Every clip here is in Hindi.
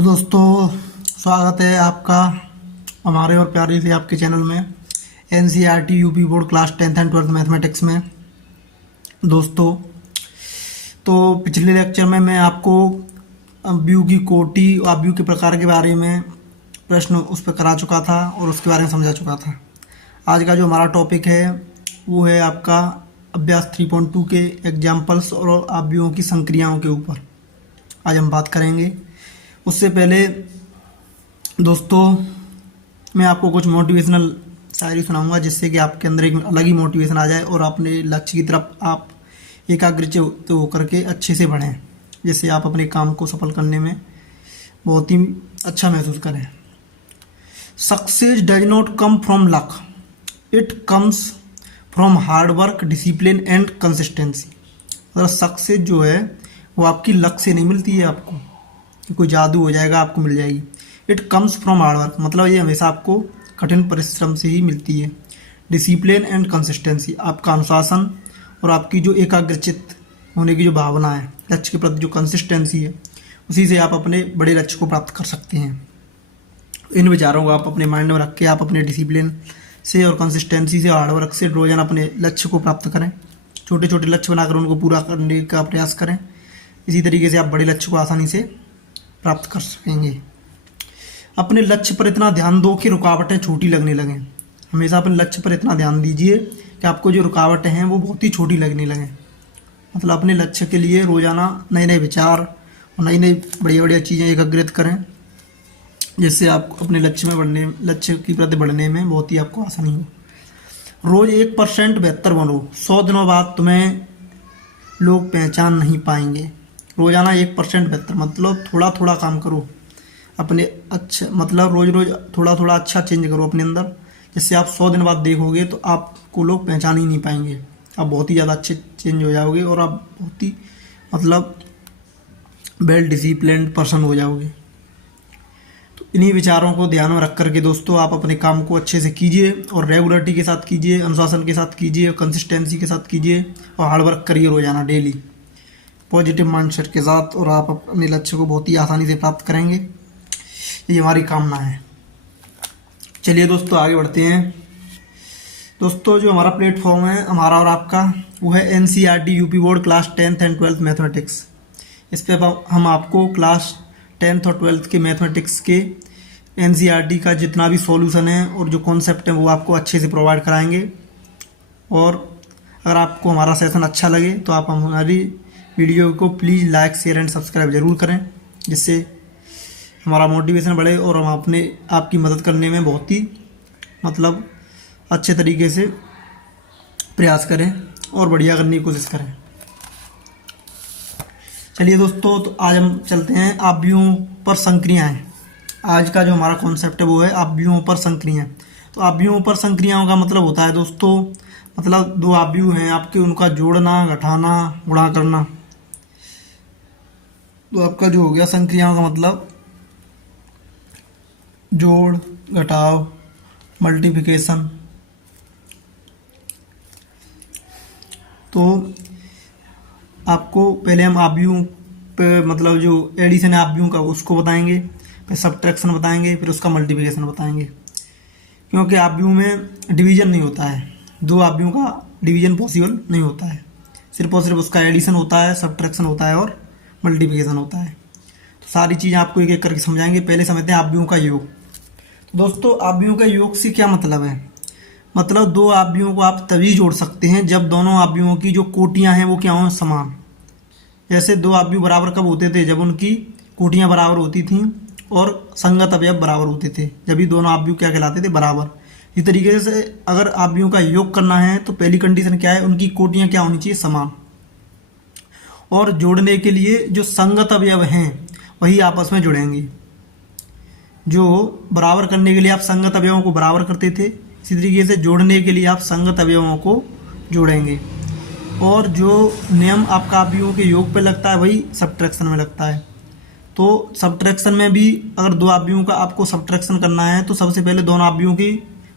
हेलो दोस्तों, स्वागत है आपका हमारे और प्यारे से आपके चैनल में NCERT UP board class 10th and 12th mathematics में। दोस्तों, तो पिछले लेक्चर में मैं आपको व्यू की कोटि और व्यू के प्रकार के बारे में प्रश्न उस पर करा चुका था और उसके बारे में समझा चुका था। आज का जो हमारा टॉपिक है वो है आपका अभ्यास 3.2 के एग्जाम्पल्स और अवयवों की संक्रियाओं के ऊपर आज हम बात करेंगे। उससे पहले दोस्तों, मैं आपको कुछ मोटिवेशनल शायरी सुनाऊंगा जिससे कि आपके अंदर एक अलग ही मोटिवेशन आ जाए और अपने लक्ष्य की तरफ आप एकाग्रचित्त होकर के अच्छे से बढ़ें, जिससे आप अपने काम को सफल करने में बहुत ही अच्छा महसूस करें। Success does not come from luck, it comes from hard work, discipline and consistency. मतलब सक्सेस जो है वो आपकी लक से नहीं मिलती है, आपको कोई जादू हो जाएगा आपको मिल जाएगी। It comes from hard work, मतलब ये हमेशा आपको कठिन परिश्रम से ही मिलती है। डिसिप्लिन एंड कंसिस्टेंसी, आपका अनुशासन और आपकी जो एकाग्रचित्त होने की जो भावना है, लक्ष्य के प्रति जो कंसिस्टेंसी है, उसी से आप अपने बड़े लक्ष्य को प्राप्त कर सकते हैं। इन विचारों को आप अपने माइंड में रख के आप अपने डिसिप्लिन से और कंसिस्टेंसी से, हार्डवर्क से रोजाना अपने लक्ष्य को प्राप्त करें। छोटे छोटे लक्ष्य बनाकर उनको पूरा करने का प्रयास करें। इसी तरीके से आप बड़े लक्ष्य को आसानी से प्राप्त कर सकेंगे। अपने लक्ष्य पर इतना ध्यान दो कि रुकावटें छोटी लगने लगें। हमेशा अपने लक्ष्य पर इतना ध्यान दीजिए कि आपको जो रुकावटें हैं वो बहुत ही छोटी लगने लगें। मतलब अपने लक्ष्य के लिए रोजाना नए नए विचार और नई नई बढ़िया बढ़िया चीज़ें एकत्रित करें, जिससे आप अपने लक्ष्य की प्रति बढ़ने में बहुत ही आपको आसानी हो। रोज़ 1% बेहतर बनो, 100 दिनों बाद तुम्हें लोग पहचान नहीं पाएंगे। रोज़ाना 1% बेहतर, मतलब थोड़ा थोड़ा काम करो अपने अच्छा, मतलब रोज़ रोज़ थोड़ा थोड़ा अच्छा चेंज करो अपने अंदर, जिससे आप 100 दिन बाद देखोगे तो आपको लोग पहचान ही नहीं पाएंगे। आप बहुत ही ज़्यादा अच्छे चेंज हो जाओगे और आप बहुत ही मतलब वेल डिसिप्लिन्ड पर्सन हो जाओगे। तो इन्हीं विचारों को ध्यान में रख करके दोस्तों, आप अपने काम को अच्छे से कीजिए और रेगुलरिटी के साथ कीजिए, अनुशासन के साथ कीजिए, कंसिस्टेंसी के साथ कीजिए और हार्डवर्क करिए रोज़ाना डेली पॉजिटिव माइंडसेट के साथ, और आप अपने लक्ष्य को बहुत ही आसानी से प्राप्त करेंगे। ये हमारी कामना है। चलिए दोस्तों, आगे बढ़ते हैं। दोस्तों, जो हमारा प्लेटफॉर्म है हमारा और आपका, वो है NCERT UP board class 10th and 12th mathematics. इस पर हम आपको क्लास 10th और 12th के मैथमेटिक्स के एनसीईआरटी का जितना भी सॉल्यूशन है और जो कॉन्सेप्ट है वो आपको अच्छे से प्रोवाइड कराएंगे। और अगर आपको हमारा सेशन अच्छा लगे तो आप हमारी वीडियो को please like, share and subscribe जरूर करें, जिससे हमारा मोटिवेशन बढ़े और हम अपने आपकी मदद करने में बहुत ही मतलब अच्छे तरीके से प्रयास करें और बढ़िया करने की कोशिश करें। चलिए दोस्तों, तो आज हम चलते हैं अवयवों पर संक्रियाएं। आज का जो हमारा कॉन्सेप्ट है वो है अवयवों पर संक्रियाएं। तो अवयवों पर संक्रियाओं का मतलब होता है दोस्तों, मतलब दो अवयव हैं आपके, उनका जोड़ना, घटाना, गुणा करना। तो आपका जो हो गया संक्रियाओं का मतलब जोड़, घटाव, मल्टीप्लिकेशन। तो आपको पहले हम अवयवों पे मतलब जो एडिशन है अवयवों का उसको बताएंगे, फिर सब्ट्रैक्शन बताएंगे, फिर उसका मल्टीप्लिकेशन बताएंगे। क्योंकि अवयवों में डिवीजन नहीं होता है, दो अवयवों का डिवीजन पॉसिबल नहीं होता है, सिर्फ और सिर्फ उसका एडिशन होता है, सब्ट्रैक्शन होता है और मल्टीप्लिकेशन होता है। तो सारी चीज़ें आपको एक एक करके समझाएंगे। पहले समझते हैं अवयवों का योग। तो दोस्तों, अवयवों का योग से क्या मतलब है? मतलब दो अवयवों को आप तभी जोड़ सकते हैं जब दोनों अवयवों की जो कोटियां हैं वो क्या हों, समान। जैसे दो अवयव बराबर कब होते थे? जब उनकी कोटियां बराबर होती थीं और संगत अवयव बराबर होते थे, जब भी दोनों अवयव क्या कहलाते थे, बराबर। इस तरीके से अगर अवयवों का योग करना है तो पहली कंडीशन क्या है, उनकी कोटियां क्या होनी चाहिए, समान। और जोड़ने के लिए जो संगत अवयव हैं वही आपस में जुड़ेंगे। जो बराबर करने के लिए आप संगत अवयवों को बराबर करते थे, इसी तरीके से जोड़ने के लिए आप संगत अवयवों को जोड़ेंगे। और जो नियम आपका अवयवों के योग पे लगता है वही सब्ट्रैक्शन में लगता है। तो सब्ट्रैक्शन में भी अगर दो अवयवों का आपको सब्ट्रैक्शन करना है तो सबसे पहले दोनों अवयवों की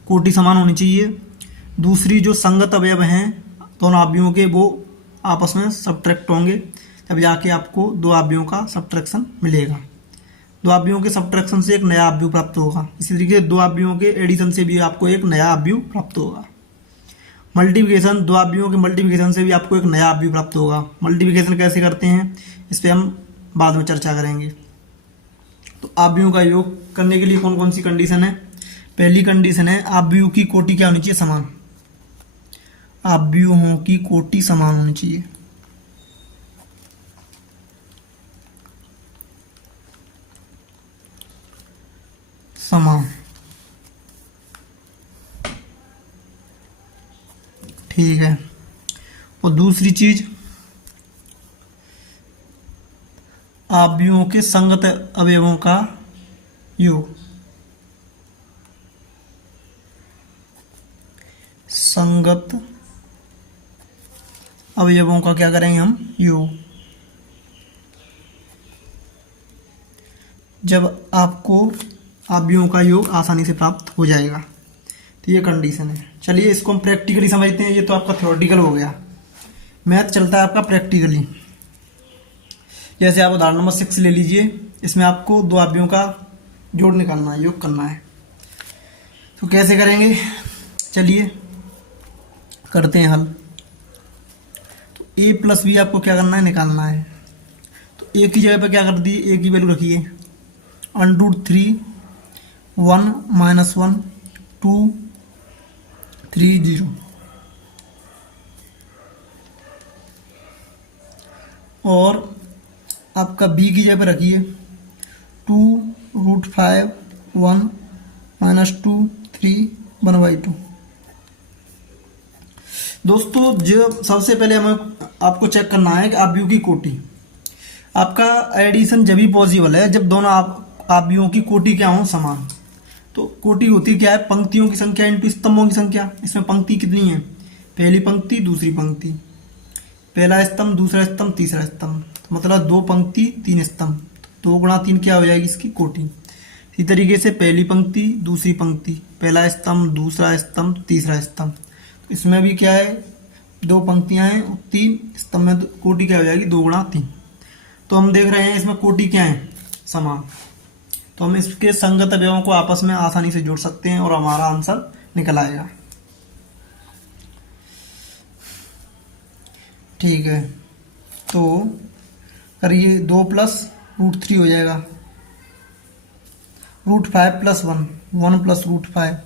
कोटि समान होनी चाहिए। दूसरी जो संगत अवयव हैं दोनों अवयवों के, वो आपस में सब्ट्रैक्ट होंगे, तब जाके आपको दो अवयवों का सब्ट्रैक्शन मिलेगा। दो अवयवों के सब्ट्रैक्शन से एक नया अवयव प्राप्त होगा। इसी तरीके से दो अवयवों के एडिशन से भी आपको एक नया अवयव प्राप्त होगा। मल्टीप्लिकेशन, दो अवयवों के मल्टीप्लिकेशन से भी आपको एक नया अवयव प्राप्त होगा। मल्टीप्लिकेशन कैसे करते हैं इस पर हम बाद में चर्चा करेंगे। तो अवयवों का योग करने के लिए कौन कौन सी कंडीशन है? पहली कंडीशन है अवयव की कोटि क्या होनी चाहिए? समान। अवयवों की कोटि समान होनी चाहिए। समान, ठीक है। और दूसरी चीज अवयवों के संगत अवयवों का योग। संगत अवयवों का क्या करेंगे हम? योग। जब आपको अवयवों का योग आसानी से प्राप्त हो जाएगा, तो ये कंडीशन है। चलिए इसको हम प्रैक्टिकली समझते हैं। ये तो आपका थ्योरेटिकल हो गया। मैथ चलता है आपका प्रैक्टिकली। जैसे आप उदाहरण नंबर 6 ले लीजिए। इसमें आपको दो अवयवों का जोड़ निकालना है, योग करना है। तो कैसे करेंगे? चलिए करते हैं हल। तो a प्लस बी आपको क्या करना है? निकालना है। तो a की जगह पर क्या कर दिए? a की वैल्यू रखिए √3 1 -1 2 3 0। और आपका b की जगह पर रखिए 2√5 1 -2 3 1/2। दोस्तों जो सबसे पहले हमें आपको चेक करना है कि अवयव की कोटि। आपका एडिशन जब भी पॉसिबल है जब दोनों अवयवों की कोटि क्या हो? समान। तो कोटि होती क्या है? पंक्तियों की संख्या इंटू स्तंभों की संख्या। इसमें पंक्ति कितनी है? पहली पंक्ति, दूसरी पंक्ति, पहला स्तंभ, दूसरा स्तंभ, तीसरा स्तंभ। तो मतलब 2 पंक्ति 3 स्तंभ। 2 गुणा 3 क्या हो जाएगी इसकी? कोटि। इसी तरीके से पहली पंक्ति, दूसरी पंक्ति, पहला स्तंभ, दूसरा स्तंभ, तीसरा स्तंभ। इसमें भी क्या है? 2 पंक्तियां हैं, 3 स्तंभ में। कोटि क्या हो जाएगी? 2 गुणा 3। तो हम देख रहे हैं इसमें कोटि क्या है? समान। तो हम इसके संगत अवयवों को आपस में आसानी से जोड़ सकते हैं और हमारा आंसर निकल आएगा। ठीक है, तो करिए 2 + √3 हो जाएगा। √5 + 1 1 + √5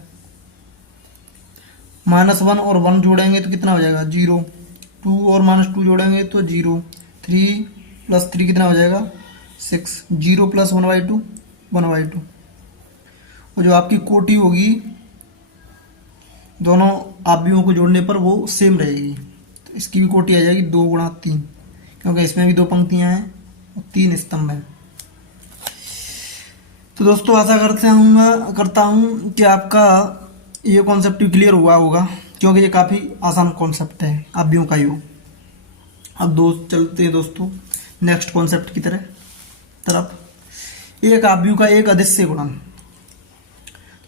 -1 और 1 जोड़ेंगे तो कितना हो जाएगा? 0। 2 और -2 जोड़ेंगे तो 0। 3 + 3 कितना हो जाएगा? 6। 0 + 1/2 1/2। और जो आपकी कोटि होगी दोनों अवयवों को जोड़ने पर वो सेम रहेगी। तो इसकी भी कोटि आ जाएगी 2 गुणा 3, क्योंकि इसमें भी 2 पंक्तियां हैं और 3 स्तंभ हैं। तो दोस्तों आशा करता हूँ कि आपका ये कॉन्सेप्ट क्लियर हुआ होगा, क्योंकि ये काफ़ी आसान कॉन्सेप्ट है अवयवों का योग। अब चलते हैं दोस्तों नेक्स्ट कॉन्सेप्ट की तरफ। एक अवयव का एक अदिश से गुणन।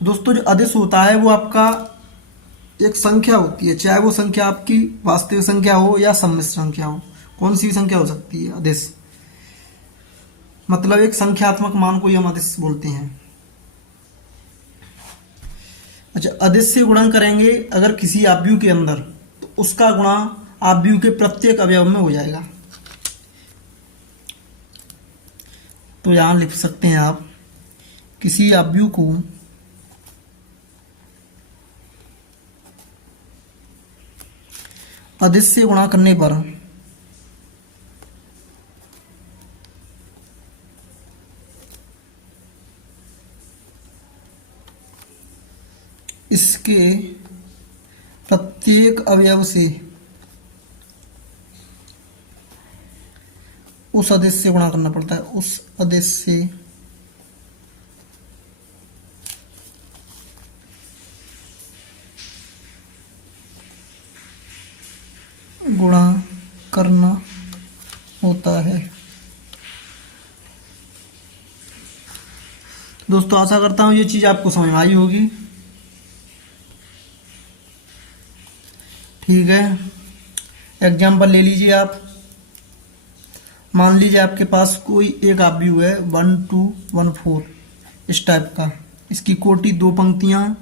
दोस्तों जो अदिश होता है वो आपका एक संख्या होती है, चाहे वो संख्या आपकी वास्तविक संख्या हो या सम्मिश्र संख्या हो। कौन सी भी संख्या हो सकती है अदिश, मतलब एक संख्यात्मक मान को ही हम अदिश बोलते हैं। अच्छा, अदिश से गुणन करेंगे अगर किसी अवयव के अंदर, तो उसका गुणा अवयव के प्रत्येक अवयव में हो जाएगा। तो यहां लिख सकते हैं आप, किसी अवयव को अदिश से गुणा करने पर इसके प्रत्येक अवयव से उस अदिश से गुणा करना पड़ता है। उस अदिश से गुणा करना होता है। दोस्तों आशा करता हूं ये चीज आपको समझ में आई होगी। ठीक है, एग्जाम्पल ले लीजिए आप। मान लीजिए आपके पास कोई एक आव्यूह है 1214 इस टाइप का, इसकी कोटि दो पंक्तियां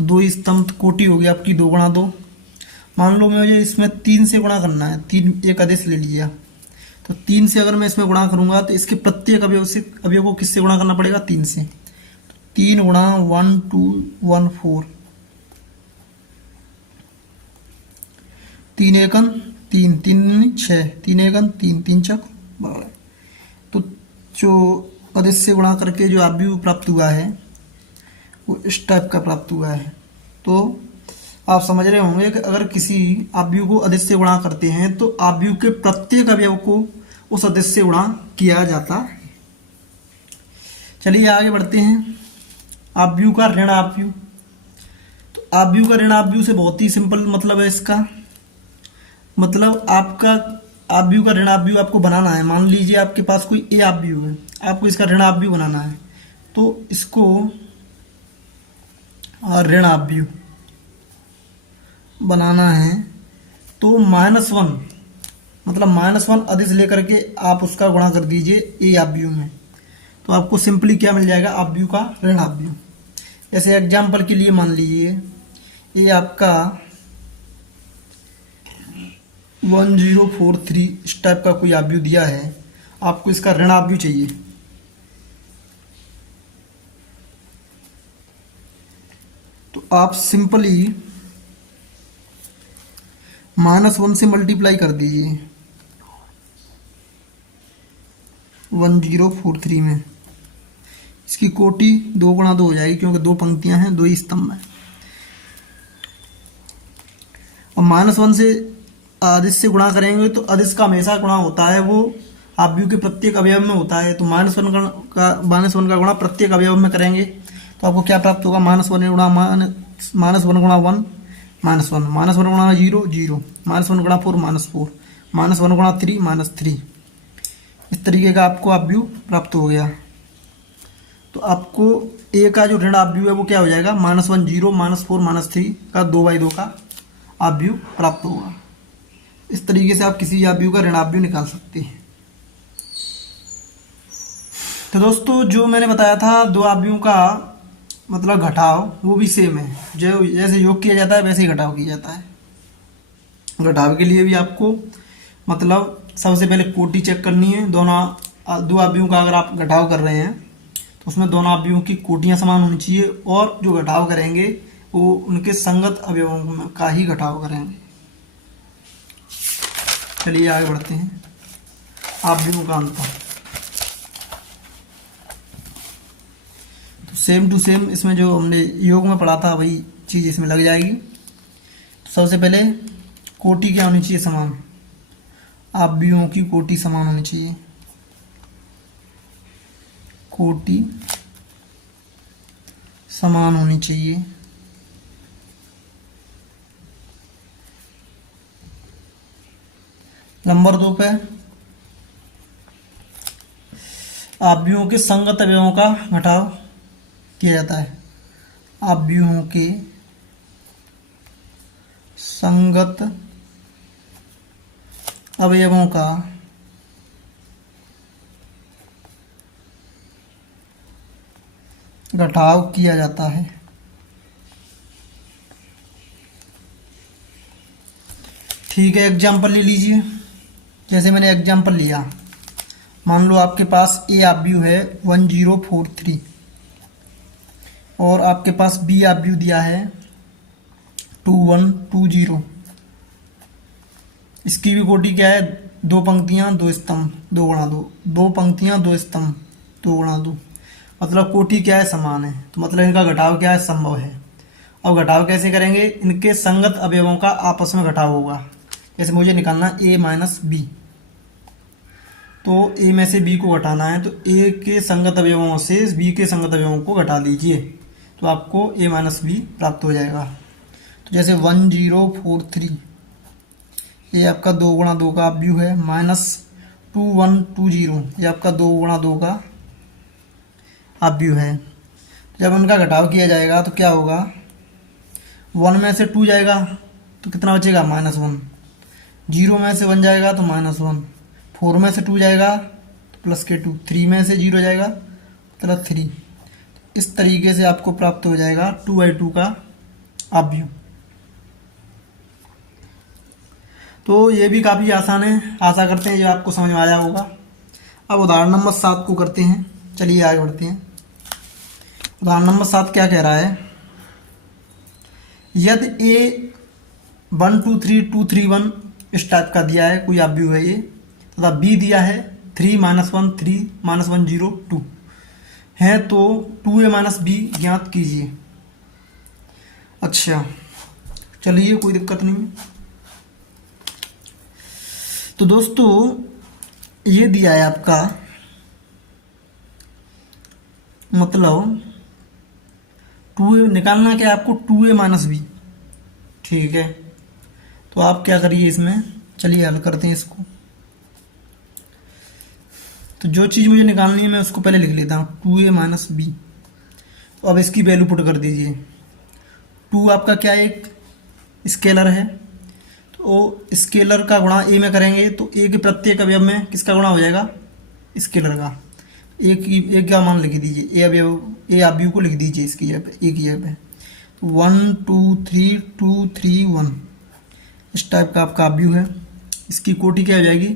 दो स्तंभ, कोटि होगी आपकी 2 गुणा 2। मान लो मुझे इसमें 3 से गुणा करना है, 3 एक आदेश ले लिया, तो 3 से अगर मैं इसमें गुणा करूंगा तो इसके प्रत्येक अवयव को किससे गुणा करना पड़ेगा? 3 से। 3 गुणा 1 2 1 4, 3 एकन 3 3 6, 3 एकन 3 3 चक 12। तो जो अदिश से गुणा करके जो आव्यूह प्राप्त हुआ है वो इस टाइप का प्राप्त हुआ है। तो आप समझ रहे होंगे कि अगर किसी आव्यूह को अदिश से गुणा करते हैं तो आव्यूह के प्रत्येक अवयव को उस अदिश से गुणा किया जाता है। चलिए आगे बढ़ते हैं। आव्यूह का ऋण आव्यूह। तो आव्यूह का ऋण आव्यूह से बहुत ही सिंपल मतलब है इसका, मतलब आपका आव्यूह का ऋण आव्यूह आपको बनाना है। मान लीजिए आपके पास कोई ए आव्यूह है, आपको इसका ऋण आव्यूह बनाना है, तो इसको ऋण आव्यूह बनाना है तो -1 मतलब -1 अदिश लेकर के आप उसका गुणा कर दीजिए ए आव्यूह में, तो आपको सिंपली क्या मिल जाएगा? आव्यूह का ऋण आव्यूह। जैसे एग्जाम्पल के लिए मान लीजिए ये आपका 1043 इस टाइप का कोई आव्यूह दिया है, आपको इसका ऋण आव्यूह चाहिए। तो आप सिंपली -1 से मल्टीप्लाई कर दीजिए 1043 में, इसकी कोटि 2 गुणा 2 हो जाएगी क्योंकि 2 पंक्तियां हैं 2 स्तंभ हैं। और -1 से अदिश से गुणा करेंगे तो अदिश का हमेशा गुणा होता है वो आव्यूह के प्रत्येक अवयव में होता है, तो -1 का गुणा प्रत्येक अवयव में करेंगे तो आपको क्या प्राप्त होगा? -1 गुणा -1 गुणा 1 -1, -1 गुणा 0 0, -1 गुणा 4 -4, -1 गुणा 3 -3। इस तरीके का आपको आव्यूह प्राप्त हो गया। तो आपको ए का जो ऋण आव्यूह है वो क्या हो जाएगा? -1 0 -4 -3 का 2/2 का आव्यूह प्राप्त होगा। इस तरीके से आप किसी आव्यूह का ऋण आव्यूह निकाल सकते हैं। तो दोस्तों जो मैंने बताया था दो आव्यूह का मतलब घटाव वो भी सेम है, जो जैसे योग किया जाता है वैसे ही घटाव किया जाता है। घटाव के लिए भी आपको मतलब सबसे पहले कोटि चेक करनी है। दो आव्यूह का अगर आप घटाव कर रहे हैं तो उसमें दोनों आव्यूहों की कोटियां समान होनी चाहिए, और जो घटाव करेंगे वो उनके संगत अवयवों का ही घटाव करेंगे। चलिए आगे बढ़ते हैं। आव्यूहों का अंतर, तो सेम टू सेम इसमें जो हमने योग में पढ़ा था वही चीज़ इसमें लग जाएगी। तो सबसे पहले कोटि क्या होनी चाहिए? समान। आव्यूहों की कोटि समान होनी चाहिए। कोटि समान होनी चाहिए। नंबर 2 पे आव्यूहों के संगत अवयवों का घटाव किया जाता है। आव्यूहों के संगत अवयवों का घटाव किया जाता है। ठीक है, एग्जाम्पल ले लीजिए। जैसे मैंने एग्जाम्पल लिया, मान लो आपके पास ए आव्यूह है 1043 और आपके पास बी आव्यूह दिया है 2120। इसकी भी कोटि क्या है? 2 पंक्तियां 2 स्तंभ 2 गुणा 2, 2 पंक्तियां 2 स्तंभ 2 गुणा 2, मतलब कोटि क्या है? समान है। तो मतलब इनका घटाव क्या है? संभव है। अब घटाव कैसे करेंगे? इनके संगत अवयवों का आपस में घटाव होगा। जैसे मुझे निकालना a माइनस बी, तो a में से b को घटाना है तो a के संगत अवयवों से b के संगत अवयवों को घटा लीजिए तो आपको a माइनस बी प्राप्त हो जाएगा। तो जैसे 1043 ये आपका 2 गुणा 2 का आव्यूह है, -2120 ये आपका 2 गुणा 2 का आव्यूह है। जब उनका घटाव किया जाएगा तो क्या होगा? 1 में से 2 जाएगा तो कितना बचेगा? -1। 0 में से 1 जाएगा तो -1, 4 में से 2 जाएगा तो प्लस के 2, 3 में से 0 जाएगा मतलब 3। इस तरीके से आपको प्राप्त हो जाएगा 2/2 का अवयव। तो ये भी काफ़ी आसान है, आशा करते हैं ये आपको समझ में आया होगा। अब उदाहरण नंबर 7 को करते हैं, चलिए आगे बढ़ते हैं। उदाहरण नंबर 7 क्या कह रहा है, यदि ए 1 2 3 2 3 1 इस टाइप का दिया है, कोई अवयव है ये, तथा बी दिया है 3 -1 3 -1 0 2 है, तो 2a - b ज्ञात कीजिए। अच्छा चलिए, कोई दिक्कत नहीं है। तो दोस्तों ये दिया है आपका, मतलब 2a निकालना क्या है आपको, 2a - b, ठीक है। तो आप क्या करिए इसमें, चलिए हल करते हैं इसको। तो जो चीज़ मुझे निकालनी है मैं उसको पहले लिख लेता हूँ, 2a - b। तो अब इसकी वैल्यू पुट कर दीजिए। 2 आपका क्या है, एक स्केलर है, तो स्केलर का गुणा ए में करेंगे तो ए के प्रत्येक अवयव में किसका गुणा हो जाएगा, स्केलर का। एक का मान लिख दीजिए, ए अवयव को लिख दीजिए इसकी जगह पे, ए की जगह पे। 1 2 3 2 3 1 इस टाइप का आपका अवयव है। इसकी कोटि क्या हो जाएगी,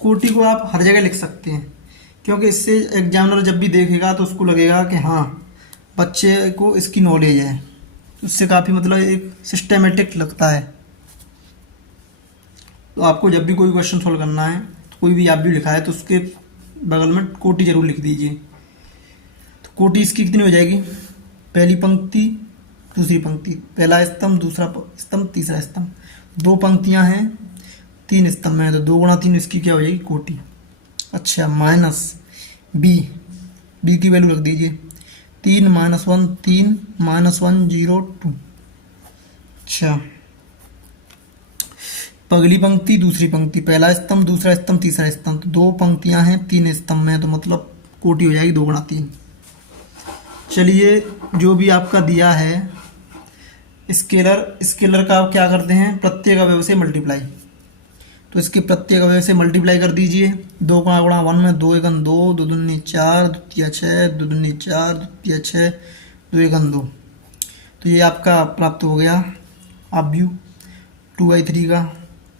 कोटि को आप हर जगह लिख सकते हैं, क्योंकि इससे एग्जामिनर जब भी देखेगा तो उसको लगेगा कि हाँ बच्चे को इसकी नॉलेज है, उससे काफ़ी मतलब एक सिस्टमेटिक लगता है। तो आपको जब भी कोई क्वेश्चन सॉल्व करना है, तो कोई भी अवयव लिखा है तो उसके बगल में कोटि जरूर लिख दीजिए। तो कोटि इसकी कितनी हो जाएगी, पहली पंक्ति दूसरी पंक्ति, पहला स्तंभ दूसरा स्तंभ तीसरा स्तंभ, 2 पंक्तियां हैं 3 स्तंभ में, तो 2 × 3 इसकी क्या हो जाएगी, कोटि। अच्छा माइनस बी की वैल्यू रख दीजिए, 3 -1 3 -1 0 2। अच्छा पगली पंक्ति दूसरी पंक्ति, पहला स्तंभ दूसरा स्तंभ तीसरा स्तंभ, तो 2 पंक्तियां हैं 3 स्तंभ में, तो मतलब कोटि हो जाएगी 2 × 3। चलिए जो भी आपका दिया है स्केलर का आप क्या करते हैं, प्रत्येक अवयव से मल्टीप्लाई। तो इसके प्रत्येक अवयव से मल्टीप्लाई कर दीजिए। 2 × 1 में 2 × 1 2 2 दूनी 4 2 6 2 दूनी 4 2 6 2 1 2। तो ये आपका प्राप्त हो गया अवयव 2/3 का।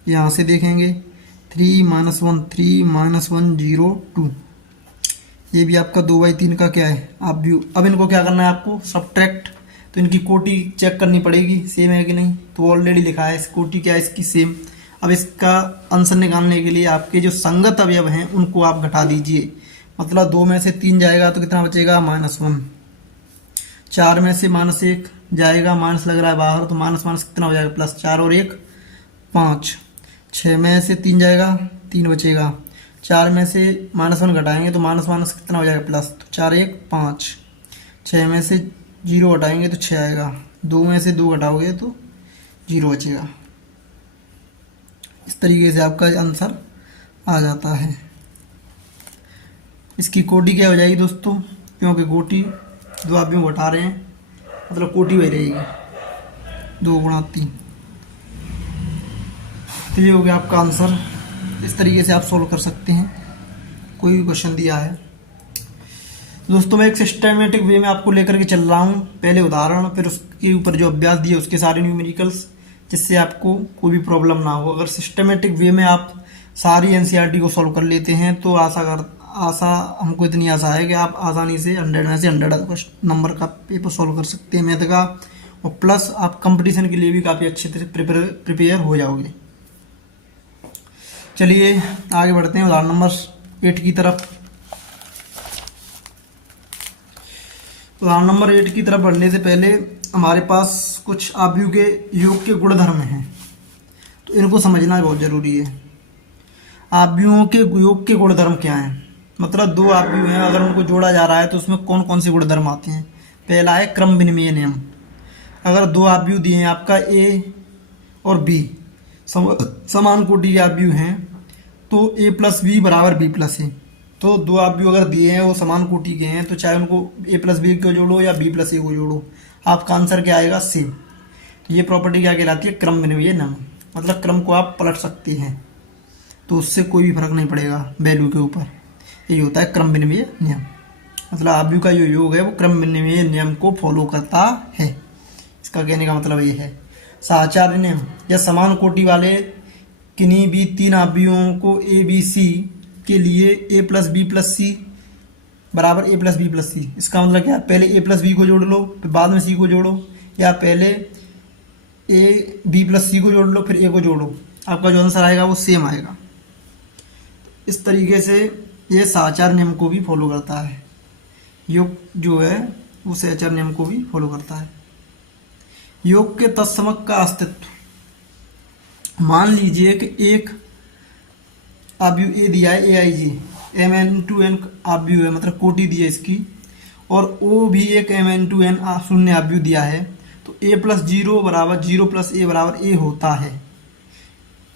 यहाँ से देखेंगे 3 -1 3 -1 0 2, ये भी आपका 2/3 का क्या है अवयव। अब इनको क्या करना है आपको, सब्ट्रैक्ट। तो इनकी कोटि चेक करनी पड़ेगी सेम है कि नहीं, तो ऑलरेडी लिखा है कोटि क्या है इसकी, सेम। अब इसका आंसर निकालने के लिए आपके जो संगत अवयव हैं उनको आप घटा दीजिए। मतलब 2 में से 3 जाएगा तो कितना बचेगा, -1। 4 में से -1 जाएगा, माइनस लग रहा है बाहर, तो माइनस कितना हो जाएगा, +4 और 1 5। 6 में से 3 जाएगा, 3 बचेगा। 4 में से -1 घटाएंगे तो माइनस कितना हो जाएगा, प्लस, तो 4 1 5। 6 में से 0 घटाएंगे तो 6 आएगा। 2 में से 2 घटाओगे तो 0 बचेगा। इस तरीके से आपका आंसर आ जाता है। इसकी कोटि क्या हो जाएगी दोस्तों, क्योंकि कोटि 2 अवयव घटा रहे हैं, मतलब कोटि वही रहेगी 2 × 3। तो ये हो गया आपका आंसर। इस तरीके से आप सॉल्व कर सकते हैं कोई भी क्वेश्चन दिया है। दोस्तों मैं एक सिस्टमेटिक वे में आपको लेकर के चल रहा हूँ, पहले उदाहरण फिर उसके ऊपर जो अभ्यास दिए उसके सारे न्यूमेरिकल्स, जिससे आपको कोई भी प्रॉब्लम ना हो। अगर सिस्टमेटिक वे में आप सारी एनसीईआरटी को सॉल्व कर लेते हैं तो आशा हमको इतनी आशा है कि आप आसानी से 100 में से 100 नंबर का पेपर सॉल्व कर सकते हैं मैथ का, और प्लस आप कंपटीशन के लिए भी काफ़ी अच्छे तरह प्रिपेयर हो जाओगे। चलिए आगे बढ़ते हैं उदाहरण नंबर 8 की तरफ। उदाहरण नंबर 8 की तरफ बढ़ने से पहले हमारे पास कुछ अवयव के योग के गुणधर्म हैं, तो इनको समझना बहुत जरूरी है। अवयवों के योग के गुणधर्म क्या हैं, मतलब 2 अवयव हैं, अगर उनको जोड़ा जा रहा है तो उसमें कौन कौन से गुणधर्म आते हैं। पहला है क्रम विनिमय नियम। अगर 2 अवयव दिए हैं आपका ए और बी, समान कोटि के अवयव हैं, तो a + b = b + a। तो 2 अवयव अगर दिए हैं वो समान कोटि के हैं, तो चाहे उनको a + b को जोड़ो या b + a को जोड़ो, आपका आंसर क्या आएगा, सेम। तो ये प्रॉपर्टी क्या कहलाती है, क्रम विनिमय नियम। मतलब क्रम को आप पलट सकते हैं। तो उससे कोई भी फर्क नहीं पड़ेगा वैल्यू के ऊपर। यही होता है क्रम विनिमय नियम। मतलब आव्यूह का जो योग है वो क्रम विनिमय नियम को फॉलो करता है। इसका कहने का मतलब ये है। साहचर्य नियम, या समान कोटि वाले किन्हीं भी तीन आव्यूहों को ए बी सी के लिए ए प्लस बी प्लस सी बराबर ए प्लस बी प्लस सी। इसका मतलब क्या है, पहले ए प्लस बी को जोड़ लो फिर बाद में सी को जोड़ो, या पहले ए बी प्लस सी को जोड़ लो फिर ए को जोड़ो, आपका जो आंसर आएगा वो सेम आएगा। इस तरीके से ये साहचर्य नियम को भी फॉलो करता है। योग जो है वो साहचर्य नियम को भी फॉलो करता है। योग के तत्समक का अस्तित्व, मान लीजिए कि एक आव्यूह ए दिया है, ए आई जी mn2n आव्यूह है, मतलब कोटि दी है इसकी, और ओ भी एक mn2n शून्य आव्यूह दिया है, तो a प्लस जीरो बराबर जीरो प्लस ए बराबर ए होता है।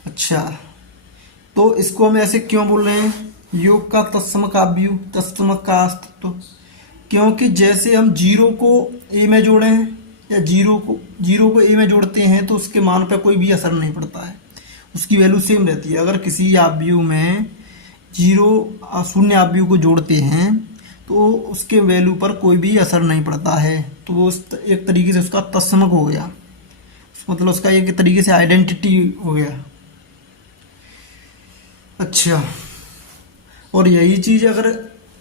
अच्छा, तो इसको हम ऐसे क्यों बोल रहे हैं, योग का तत्समक आव्यूह, तत्समक का अस्तित्व, क्योंकि जैसे हम जीरो को ए में जोड़े हैं या जीरो को ए में जोड़ते हैं तो उसके मान पर कोई भी असर नहीं पड़ता है, उसकी वैल्यू सेम रहती है। अगर किसी आव्यूह में जीरो शून्य आव्यूह को जोड़ते हैं तो उसके वैल्यू पर कोई भी असर नहीं पड़ता है, तो वो एक तरीके से उसका तत्समक हो गया, मतलब उसका एक तरीके से आइडेंटिटी हो गया। अच्छा, और यही चीज़ अगर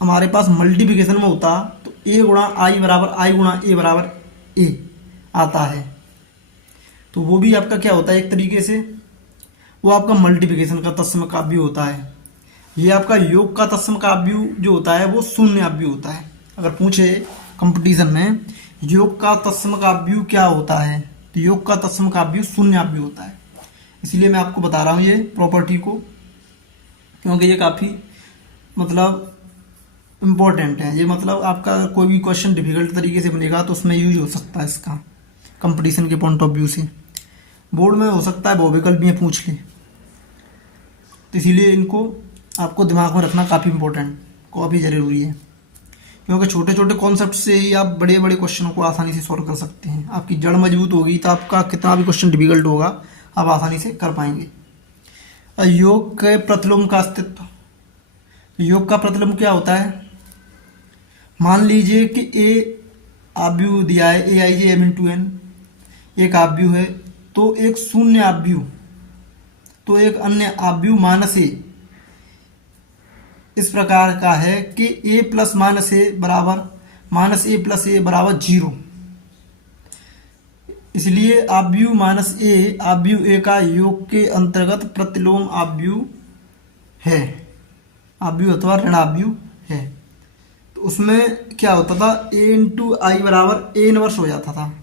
हमारे पास मल्टीप्लिकेशन में होता तो ए गुणा आई बराबर आई गुणा ए बराबर ए आता है, तो वो भी आपका क्या होता है, एक तरीके से वो आपका मल्टीप्लिकेशन का तत्समक आव्यूह होता है। ये आपका योग का तत्समक आव्यूह जो होता है वो शून्य आव्यूह होता है। अगर पूछे कंपटीशन में योग का तत्समक आव्यूह क्या होता है, तो योग का तत्समक आव्यूह शून्य आव्यूह होता है। इसलिए मैं आपको बता रहा हूँ ये प्रॉपर्टी को, क्योंकि ये काफ़ी मतलब इम्पोर्टेंट है। ये मतलब आपका कोई भी क्वेश्चन डिफिकल्ट तरीके से बनेगा तो उसमें यूज हो सकता है इसका, कंपटीशन के पॉइंट ऑफ व्यू से। बोर्ड में हो सकता है बहुविकल्प भी पूछ ले, तो इसीलिए इनको आपको दिमाग में रखना काफ़ी इंपॉर्टेंट, काफ़ी ज़रूरी है, क्योंकि छोटे छोटे कॉन्सेप्ट से ही आप बड़े बड़े क्वेश्चनों को आसानी से सॉल्व कर सकते हैं। आपकी जड़ मजबूत होगी तो आपका कितना भी क्वेश्चन डिफिकल्ट होगा आप आसानी से कर पाएंगे। योग के प्रतिलोम का अस्तित्व, योग का प्रतिलोम क्या होता है, मान लीजिए कि ए आव्यूह दिया है, ए आई जे mn2n एक आव्यूह है, तो एक शून्य आव्यूह तो एक अन्य आव्यूह माइनस ए इस प्रकार का है कि ए प्लस माइनस ए प्लस ए बराबर जीरो। इसलिए आव्यूह माइनस ए आव्यूह ए का योग के अंतर्गत प्रतिलोम आव्यूह है, आव्यूह अथवा ऋण आव्यूह है। तो उसमें क्या होता था, ए इंटू आई बराबर ए इनवर्स हो जाता था,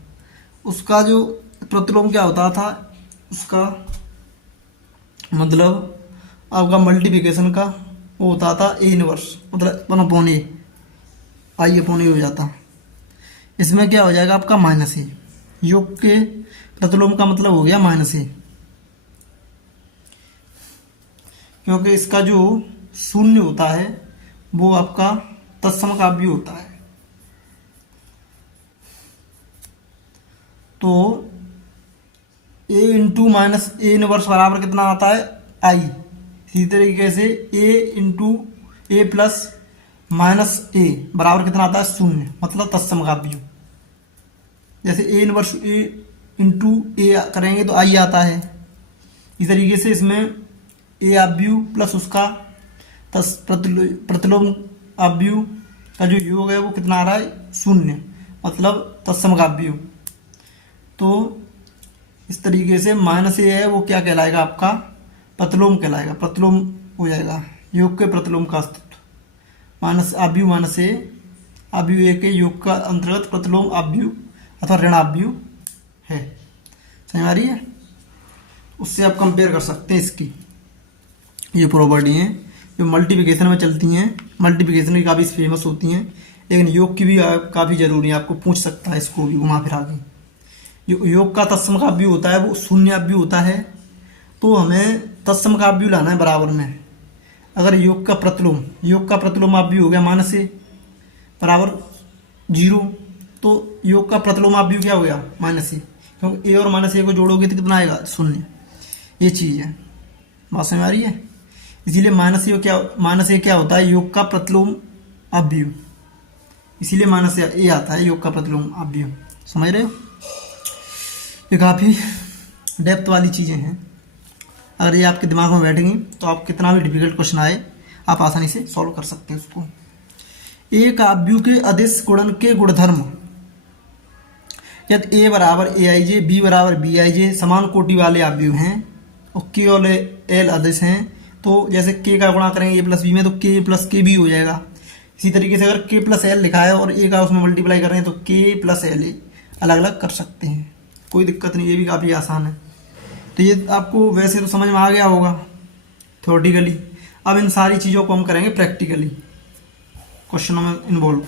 उसका जो प्रतिलोम क्या होता था, उसका मतलब आपका मल्टीप्लिकेशन का वो होता था ए इनवर्स, मतलब 1/a आई अपॉन ए हो जाता। इसमें क्या हो जाएगा आपका माइनस ए, योग के प्रतिलोम का मतलब हो गया माइनस ए, क्योंकि इसका जो शून्य होता है वो आपका तत्समक आव्यूह होता है। तो ए इंटू माइनस ए इनवर्स बराबर कितना आता है, आई। इसी तरीके से ए इंटू ए प्लस माइनस ए बराबर कितना आता है, शून्य, मतलब तत्समक आव्यूह। जैसे ए इनवर्स ए इंटू ए करेंगे तो आई आता है, इस तरीके से इसमें ए आव्यूह प्लस उसका प्रतिलोम आव्यूह का जो योग है वो कितना आ रहा है, शून्य, मतलब तत्समक आव्यूह। तो इस तरीके से माइनस ए है वो क्या कहलाएगा, आपका प्रतिलोम कहलाएगा, प्रतिलोम हो जाएगा योग के प्रतिलोम का अस्तित्व। माइनस आव्यूह माइनस ए आव्यूह ए के योग का अंतर्गत प्रतिलोम आव्यूह अथवा ऋण आव्यूह है। समझ आ रही है, उससे आप कंपेयर कर सकते हैं। इसकी ये प्रॉपर्टी हैं जो मल्टीप्लिकेशन में चलती हैं, मल्टीप्लिकेशन की काफ़ी फेमस होती हैं, लेकिन योग की भी काफ़ी ज़रूरी है, आपको पूछ सकता है इसको भी घुमा फिरा के। जो योग का तत्समक आव्यूह होता है वो शून्य आव्यूह होता है, तो हमें तत्समक आव्यूह लाना है बराबर में। अगर योग का प्रतिलोम आव्यूह हो गया माइनस ए बराबर जीरो, तो योग का प्रतिलोम आव्यूह क्या हो गया, माइनस ए, क्योंकि ए और माइनस ए को जोड़ोगे तो कितना आएगा, शून्य। ये चीज़ है, बात समझ आ रही है। इसीलिए माइनस ए क्या होता है, योग का प्रतिलोम अवयव, इसीलिए माइनस ए आता है, योग का प्रतिलोम अवयव। समझ रहे हो? ये काफ़ी डेप्थ वाली चीज़ें हैं। अगर ये आपके दिमाग में बैठेंगी तो आप कितना भी डिफिकल्ट क्वेश्चन आए आप आसानी से सॉल्व कर सकते हैं उसको। एक अवयव के अदिश गुणन के गुणधर्म यदि ए बराबर ए आई जे, बी बराबर बी आई जे समान कोटि वाले अवयव हैं और के और एल अदिश हैं, तो जैसे के का गुणा करेंगे ए प्लस बी में तो के प्लस के बी हो जाएगा। इसी तरीके से अगर के प्लस एल लिखा है और ए का उसमें मल्टीप्लाई कर रहे हैं तो के प्लस एल अलग अलग कर सकते हैं, कोई दिक्कत नहीं, ये भी काफ़ी आसान है। तो ये आपको वैसे तो समझ में आ गया होगा थ्योरेटिकली। अब इन सारी चीज़ों को हम करेंगे प्रैक्टिकली क्वेश्चनों में इन्वॉल्व,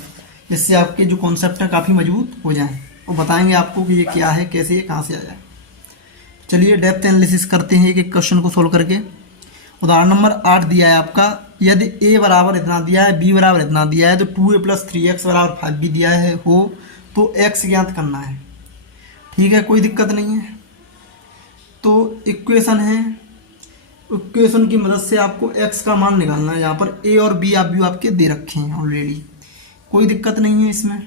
जिससे आपके जो कॉन्सेप्ट हैं काफ़ी मजबूत हो जाएं और बताएंगे आपको कि ये क्या है, कैसे ये कहाँ से आ जाए। चलिए डेप्थ एनालिसिस करते हैं एक एक क्वेश्चन को सोल्व करके। उदाहरण नंबर 8 दिया है आपका, यदि ए बराबर इतना दिया है, बी बराबर इतना दिया है, तो 2a + 3x बराबर 5 भी दिया है हो तो x ज्ञात करना है। ठीक है, कोई दिक्कत नहीं है। तो इक्वेशन है, इक्वेशन की मदद से आपको x का मान निकालना है। यहाँ पर a और b अवयव आपके दे रखे हैं ऑलरेडी, कोई दिक्कत नहीं है इसमें।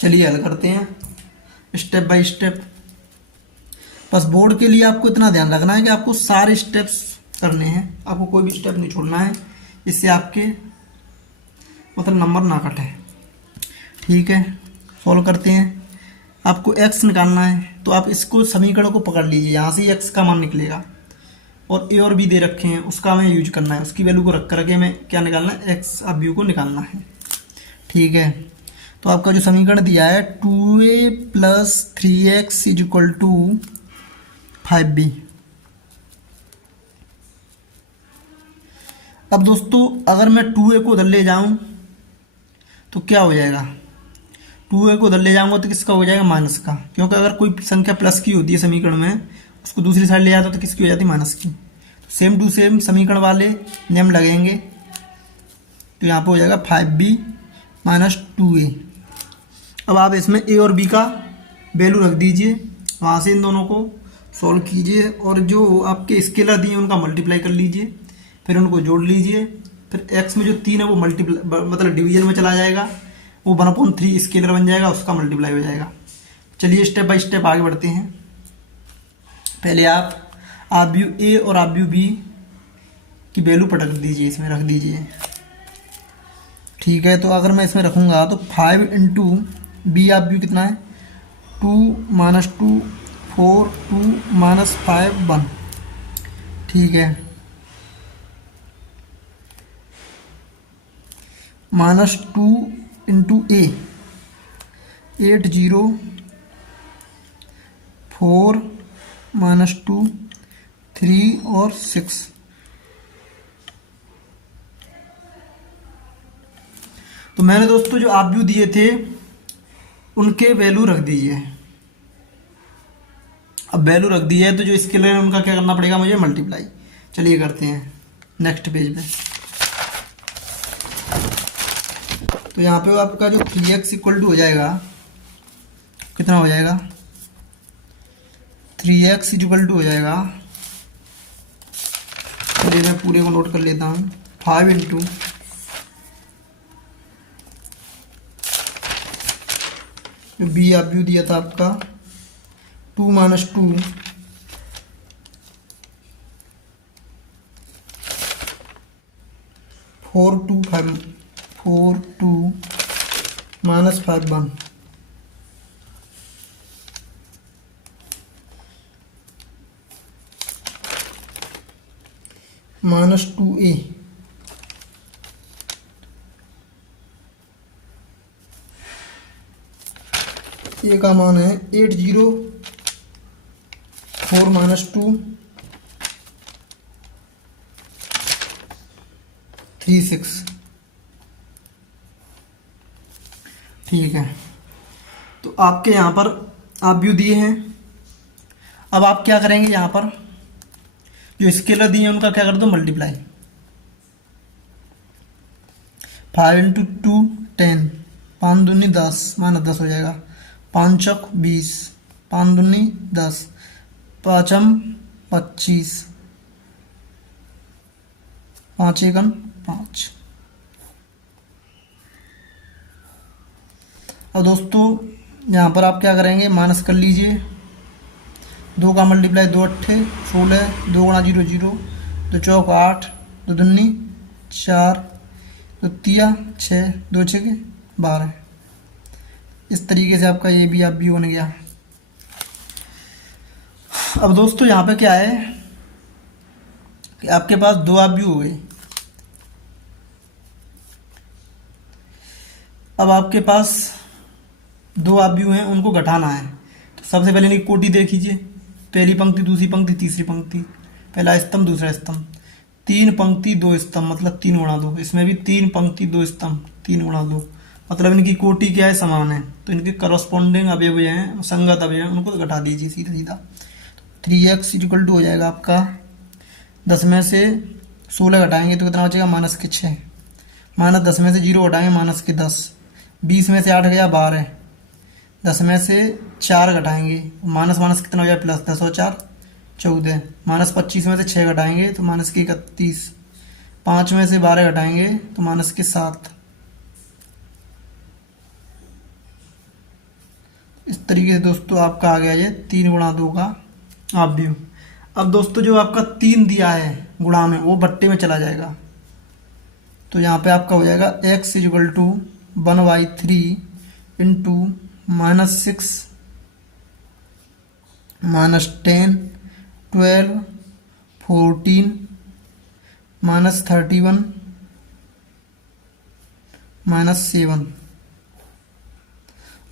चलिए हल करते हैं स्टेप बाय स्टेप। बस बोर्ड के लिए आपको इतना ध्यान रखना है कि आपको सारे स्टेप्स करने हैं, आपको कोई भी स्टेप नहीं छोड़ना है, इससे आपके मतलब नंबर ना कटे। ठीक है, सॉल्व करते हैं। आपको x निकालना है तो आप इसको समीकरण को पकड़ लीजिए, यहाँ से x का मान निकलेगा और a और b दे रखे हैं, उसका हमें यूज करना है, उसकी वैल्यू को रख करके हमें क्या निकालना है, x अवयव को निकालना है। ठीक है, तो आपका जो समीकरण दिया है 2a + 3x = 5b। अब दोस्तों अगर मैं 2a को उधर ले जाऊं तो क्या हो जाएगा, 2a को उधर ले जाऊंगा तो किसका हो जाएगा, माइनस का, क्योंकि अगर कोई संख्या प्लस की होती है समीकरण में उसको दूसरी साइड ले जाता तो किसकी हो जाती है, माइनस की। तो सेम टू सेम समीकरण वाले नियम लगेंगे, तो यहाँ पे हो जाएगा 5b - 2a। अब आप इसमें a और b का वैल्यू रख दीजिए, वहाँ से इन दोनों को सॉल्व कीजिए और जो आपके स्केलर दिए उनका मल्टीप्लाई कर लीजिए, फिर उनको जोड़ लीजिए, फिर x में जो 3 है वो मल्टीप्लाई मतलब डिवीजन में चला जाएगा, वो 1/3 स्केलर बन जाएगा, उसका मल्टीप्लाई हो जाएगा। चलिए स्टेप बाय स्टेप आगे बढ़ते हैं। पहले आप अवयव ए और अवयव बी की वैल्यू पटक दीजिए, इसमें रख दीजिए। ठीक है, तो अगर मैं इसमें रखूँगा तो 5 × बी अवयव कितना है, 2 - 2 4 2 - 5 1। ठीक है, -2 × a 8 0 4 -2 3 और 6। तो मैंने दोस्तों जो अवयव दिए थे उनके वैल्यू रख दीजिए। अब वैल्यू रख दी है तो जो स्केलर है उनका क्या करना पड़ेगा, मुझे मल्टीप्लाई। चलिए करते हैं नेक्स्ट पेज पे। तो यहाँ पे आपका जो 3x = हो जाएगा, कितना हो जाएगा, 3x = हो जाएगा, चलिए मैं पूरे को नोट कर लेता हूँ। 5 × बी अवयव दिया था आपका 2 - 2 4 2 5 4 2 - 5 1। -2a ए का मान है 8 0 4 - 2 3 6। ठीक है, तो आपके यहाँ पर अवयव दिए हैं। अब आप क्या करेंगे, यहाँ पर जो स्केलर दिए हैं उनका क्या कर दो, मल्टीप्लाई। 5 × 2 10 5 दूनी 10 -10 हो जाएगा, 5 चौक 20 5 दूनी 10 5 25 5 एकन 5। अब दोस्तों यहाँ पर आप क्या करेंगे, माइनस कर लीजिए। 2 का मल्टीप्लाई 2 अट्ठे 16, 2 गुणा 0 0, 2 चौक 8, 2 दूनी 4, 2 तिया 6, 2 छके 12। इस तरीके से आपका ये भी आप भी बन गया। अब दोस्तों यहाँ पे क्या है कि आपके पास 2 आप भी हो गए। अब आपके पास 2 आप भी हुए हैं, उनको घटाना है। तो सबसे पहले इनकी कोटि देख लीजिए, पहली पंक्ति, दूसरी पंक्ति, तीसरी पंक्ति, पहला स्तंभ, दूसरा स्तंभ। 3 पंक्ति 2 स्तंभ मतलब 3 गुणा 2। इसमें भी 3 पंक्ति 2 स्तंभ 3 गुणा 2 मतलब इनकी कोटि क्या है, समान है। तो इनके करस्पॉन्डिंग अवयव हैं, संगत अवयव हैं, उनको तो घटा दीजिए सीधा सीधा। 3x इक्वल टू हो जाएगा आपका 10 में से 16 घटाएंगे तो कितना बचेगा, -6। -10 में से 0 घटाएंगे -10। 20 में से 8 गया 12। 10 में से 4 घटाएंगे, माइनस माइनस कितना हो जाए प्लस, 10 और 4 14। -25 में से 6 घटाएंगे तो -31। 5 में से 12 घटाएंगे तो -7। इस तरीके से दोस्तों आपका आ गया ये 3 गुणा 2 का अवयव। अब दोस्तों जो आपका 3 दिया है गुणा में, वो बट्टे में चला जाएगा। तो यहाँ पे आपका हो जाएगा x इक्वल टू 1/3 इंटू -6 -10 12 14 -31 -7।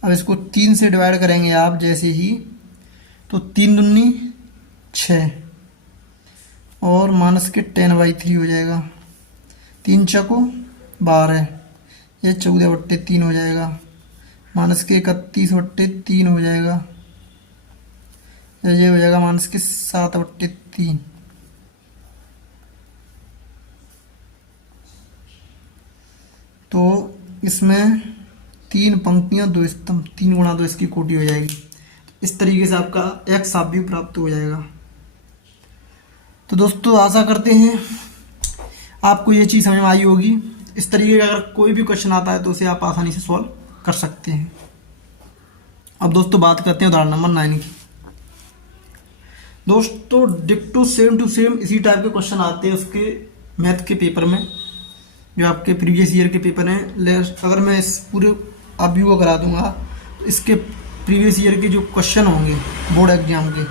अब इसको 3 से डिवाइड करेंगे आप जैसे ही, तो 3 दूनी 6 और -10/3 हो जाएगा। 3 चको 12, ये 14/3 हो जाएगा। -31/3 हो जाएगा। ये हो जाएगा -7/3। तो इसमें 3 पंक्तियां 2 स्तंभ, 3 गुणा 2 इसकी कोटि हो जाएगी। इस तरीके से आपका x अवयव प्राप्त हो जाएगा। तो दोस्तों आशा करते हैं आपको ये चीज़ समझ में आई होगी। इस तरीके का अगर कोई भी क्वेश्चन आता है तो उसे आप आसानी से सॉल्व कर सकते हैं। अब दोस्तों बात करते हैं उदाहरण नंबर 9 की। दोस्तों डिक्टो सेम टू सेम इसी टाइप के क्वेश्चन आते हैं उसके मैथ के पेपर में, जो आपके प्रीवियस ईयर के पेपर हैं। अगर मैं इस पूरे अवयव को करा दूंगा तो इसके प्रीवियस ईयर के जो क्वेश्चन होंगे बोर्ड एग्जाम के,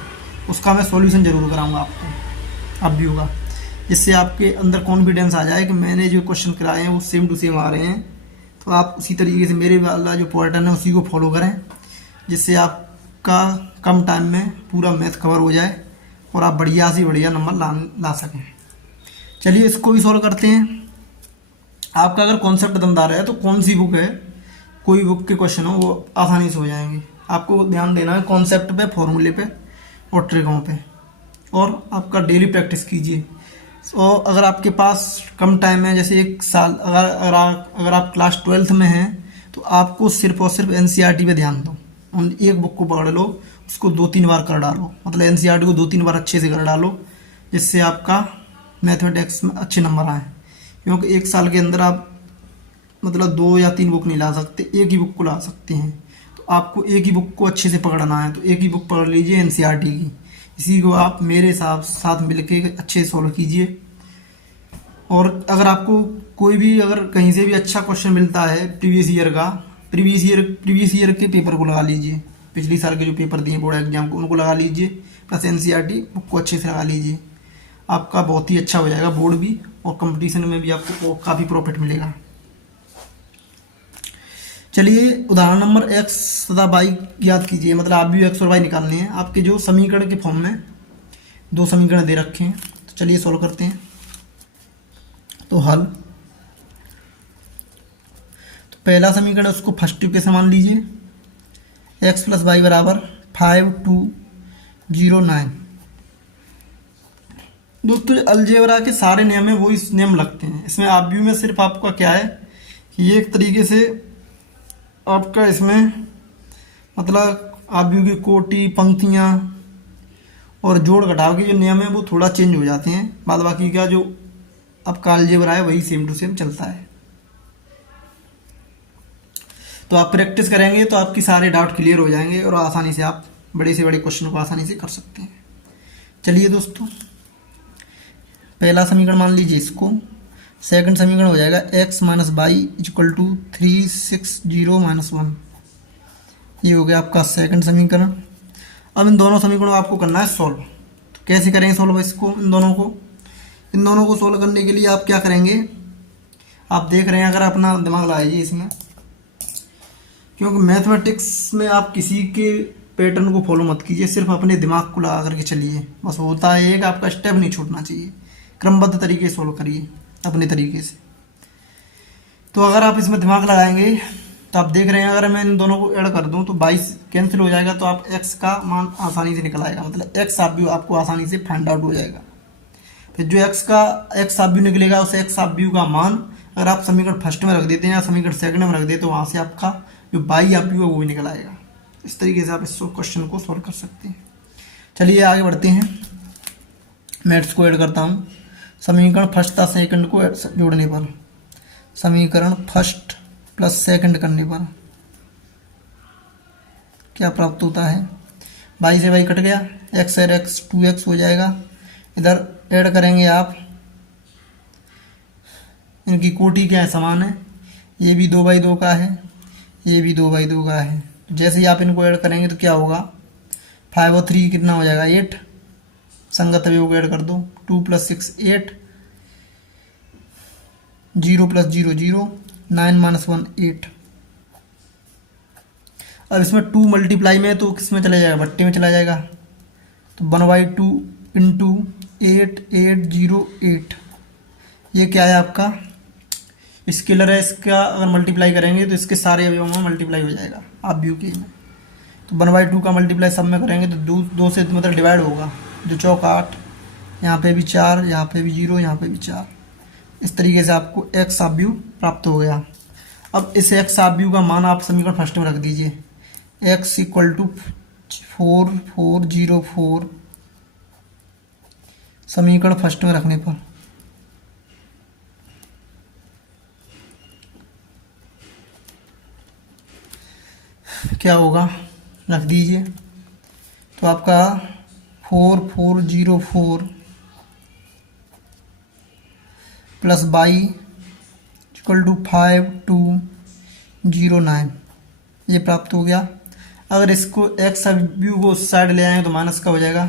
उसका मैं सॉल्यूशन जरूर कराऊंगा आपको अवयव का, जिससे आपके अंदर कॉन्फिडेंस आ जाए कि मैंने जो क्वेश्चन कराए हैं वो सेम टू सेम आ रहे हैं। तो आप उसी तरीके से मेरे वाला जो पैटर्न है उसी को फॉलो करें, जिससे आपका कम टाइम में पूरा मैथ कवर हो जाए और आप बढ़िया से बढ़िया नंबर ला सकें। चलिए इसको भी सॉल्व करते हैं। आपका अगर कॉन्सेप्ट दमदार है तो कौन सी बुक है, कोई बुक के क्वेश्चन हो वो आसानी से हो जाएंगे। आपको ध्यान देना है कॉन्सेप्ट पे, फॉर्मूले पे और ट्रिकों पे, और आपका डेली प्रैक्टिस कीजिए। और अगर आपके पास कम टाइम है, जैसे 1 साल, अगर आप क्लास 12th में हैं तो आपको सिर्फ और सिर्फ NCERT पे ध्यान दो। उन एक बुक को पढ़ लो, उसको 2-3 बार कर डालो, मतलब NCERT को 2-3 बार अच्छे से कर डालो, जिससे आपका मैथमेटिक्स में अच्छे नंबर आए। क्योंकि 1 साल के अंदर आप मतलब 2 या 3 बुक नहीं ला सकते, एक ही बुक को ला सकते हैं। तो आपको एक ही बुक को अच्छे से पकड़ना है, तो एक ही बुक पकड़ लीजिए NCERT की। इसी को आप मेरे साथ मिल के अच्छे से सॉल्व कीजिए। और अगर आपको कोई भी अगर कहीं से भी अच्छा क्वेश्चन मिलता है प्रीवियस ईयर का, प्रीवियस ईयर के पेपर को लगा लीजिए, पिछली साल के जो पेपर दिए बोर्ड एग्जाम को उनको लगा लीजिए, प्लस NCERT बुक को अच्छे से लगा लीजिए। आपका बहुत ही अच्छा हो जाएगा बोर्ड भी, और कंपटीशन में भी आपको काफ़ी प्रॉफिट मिलेगा। चलिए उदाहरण नंबर x तथा y याद कीजिए, मतलब आप भी x और y निकालने हैं। आपके जो समीकरण के फॉर्म में 2 समीकरण दे रखे हैं, तो चलिए सॉल्व करते हैं। तो हल, तो पहला समीकरण उसको फर्स्ट ट्यूब के समान लीजिए, x + y = 5 2 0 9। दोस्तों अलजेब्रा के सारे नियम है वो इस नियम लगते हैं। इसमें अवयव में सिर्फ आपका क्या है कि ये एक तरीके से आपका इसमें मतलब अवयव की कोटि, पंक्तियाँ और जोड़ घटाव के जो नियम है वो थोड़ा चेंज हो जाते हैं। बाद बाकी का जो आपका अलजेब्रा है वही सेम टू सेम चलता है। तो आप प्रैक्टिस करेंगे तो आपकी सारे डाउट क्लियर हो जाएंगे और आसानी से आप बड़े से बड़े क्वेश्चन को आसानी से कर सकते हैं। चलिए दोस्तों, पहला समीकरण मान लीजिए इसको, सेकंड समीकरण हो जाएगा x minus y equal to 360 minus 1। ये हो गया आपका सेकंड समीकरण। अब इन दोनों समीकरणों को आपको करना है सॉल्व। तो कैसे करेंगे सॉल्व इसको, इन दोनों को सॉल्व करने के लिए आप क्या करेंगे, आप देख रहे हैं, अगर अपना दिमाग लगाइए इसमें, क्योंकि मैथमेटिक्स में आप किसी के पैटर्न को फॉलो मत कीजिए, सिर्फ अपने दिमाग को लगा करके चलिए। बस होता है एक, आपका स्टेप नहीं छूटना चाहिए, क्रमबद्ध तरीके से सॉल्व करिए अपने तरीके से। तो अगर आप इसमें दिमाग लगाएंगे तो आप देख रहे हैं, अगर मैं इन दोनों को ऐड कर दूं तो 22 कैंसिल हो जाएगा, तो आप x का मान आसानी से निकल आएगा, मतलब x आप भी आपको आसानी से फाइंड आउट हो जाएगा। फिर जो x आप भी निकलेगा, उस x आप भी का मान अगर आप समीकरण फर्स्ट में रख देते हैं या समीकरण सेकंड में रख देते, तो वहाँ से आपका जो बाई आप भी वो भी निकल आएगा। इस तरीके से आप इस क्वेश्चन को सॉल्व कर सकते हैं। चलिए आगे बढ़ते हैं, मैथ्स को ऐड करता हूँ। समीकरण फर्स्ट था सेकंड को जोड़ने पर, समीकरण फर्स्ट प्लस सेकंड करने पर क्या प्राप्त होता है, बाई से बाई कट गया, एक्स और एक्स 2x हो जाएगा। इधर ऐड करेंगे आप, इनकी कोटि क्या है, समान है, ये भी 2/2 का है, ये भी 2/2 का है। जैसे ही आप इनको ऐड करेंगे तो क्या होगा, 5 और 3 कितना हो जाएगा 8, संगत अवयवों को ऐड कर दो, 2 + 6 8, 0 + 0 0, 9 - 1 8। अब इसमें 2 मल्टीप्लाई में तो किस में चला जाएगा, भट्टे में चला जाएगा, तो 1/2 इंटू 8 8 0 8। ये क्या है आपका स्केलर है, इसका अगर मल्टीप्लाई करेंगे तो इसके सारे अवयवों में मल्टीप्लाई हो जाएगा आप भी के में। तो 1/2 का मल्टीप्लाई सब में करेंगे तो 2 से मतलब डिवाइड होगा, 2 चौक 8, यहाँ पे भी 4, यहाँ पे भी 0, यहाँ पे भी 4। इस तरीके से आपको एक्स आप व्यू प्राप्त हो गया। अब इस एक्स आप व्यू का मान आप समीकरण फर्स्ट में रख दीजिए, x = 4 4 0 4, समीकरण फर्स्ट में रखने पर क्या होगा, रख दीजिए। तो आपका 4 4 0 4 प्लस बाई = 5 2 0 9, ये प्राप्त हो गया। अगर इसको एक्स व्यू को उस साइड ले आएंगे तो माइनस का हो जाएगा,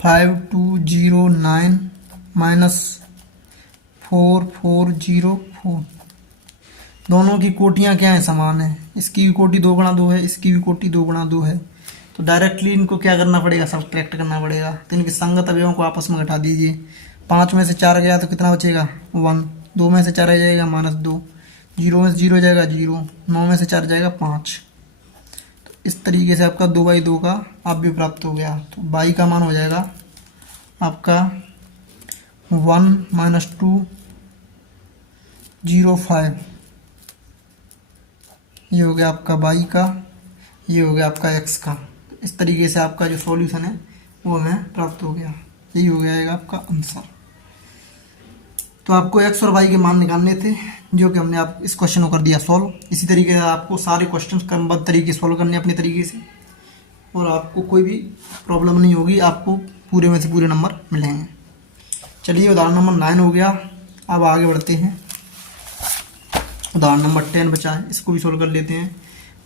5 2 0 9 -4 4 0 4। दोनों की कोटियाँ क्या हैं, समान है। इसकी भी कोटि 2 × 2 है, इसकी भी कोटि 2 × 2 है। तो डायरेक्टली इनको क्या करना पड़ेगा, सब्ट्रैक्ट करना पड़ेगा। तो इनके संगत अवयवों को आपस में घटा दीजिए। 5 में से 4 गया तो कितना बचेगा 1, 2 में से 4 आ जाएगा -2, 0 में से 0 जाएगा 0, 9 में से 4 जाएगा 5। तो इस तरीके से आपका 2/2 का आप भी प्राप्त हो गया। तो बाई का मान हो जाएगा आपका 1 - 2 0 5। ये हो गया आपका बाई का, ये हो गया आपका एक्स का। इस तरीके से आपका जो सॉल्यूशन है वो हमें प्राप्त हो गया। यही हो गया आपका आंसर। तो आपको एक्स और वाई के मान निकालने थे, जो कि हमने आप इस क्वेश्चन को कर दिया सॉल्व। इसी तरीके से आपको सारे क्वेश्चन क्रमबद्ध तरीके से सॉल्व करने अपने तरीके से, और आपको कोई भी प्रॉब्लम नहीं होगी, आपको पूरे में से पूरे नंबर मिलेंगे। चलिए उदाहरण नंबर 9 हो गया। अब आगे बढ़ते हैं, उदाहरण नंबर 10 बचा है, इसको भी सॉल्व कर लेते हैं।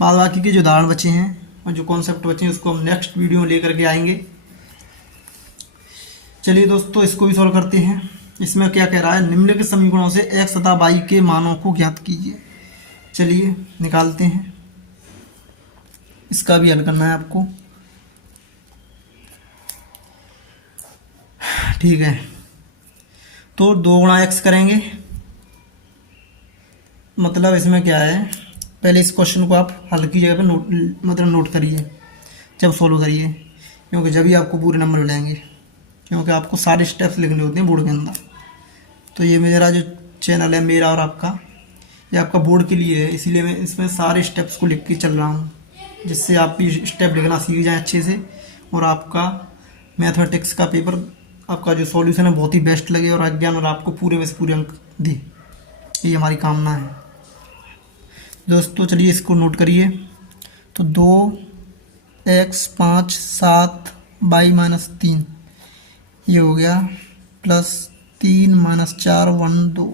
बाद बाकी के जो उदाहरण बचे हैं और जो कॉन्सेप्ट बचे हैं उसको हम नेक्स्ट वीडियो में लेकर के आएंगे। चलिए दोस्तों, इसको भी सॉल्व करते हैं। इसमें क्या कह रहा है, निम्नलिखित समीकरणों से x तथा y के मानों को ज्ञात कीजिए। चलिए निकालते हैं, इसका भी हल करना है आपको। ठीक है, तो 2 × x करेंगे, मतलब इसमें क्या है, पहले इस क्वेश्चन को आप हल की जगह पे नोट करिए जब सॉल्व करिए, क्योंकि जब ही आपको पूरे नंबर मिलेंगे, क्योंकि आपको सारे स्टेप्स लिखने होते हैं बोर्ड के अंदर। तो ये मेरा जो चैनल है, मेरा और आपका, ये आपका बोर्ड के लिए है, इसीलिए मैं इसमें सारे स्टेप्स को लिख के चल रहा हूँ, जिससे आप भी स्टेप लिखना सीख जाएं अच्छे से और आपका मैथमेटिक्स का पेपर आपका जो सॉल्यूशन है बहुत ही बेस्ट लगे और अज्ञान और आपको पूरे में से पूरे अंक दे, ये हमारी कामना है दोस्तों। चलिए इसको नोट करिए। तो 2x 5 7 y-3 ये हो गया, प्लस 3 - 4 1 2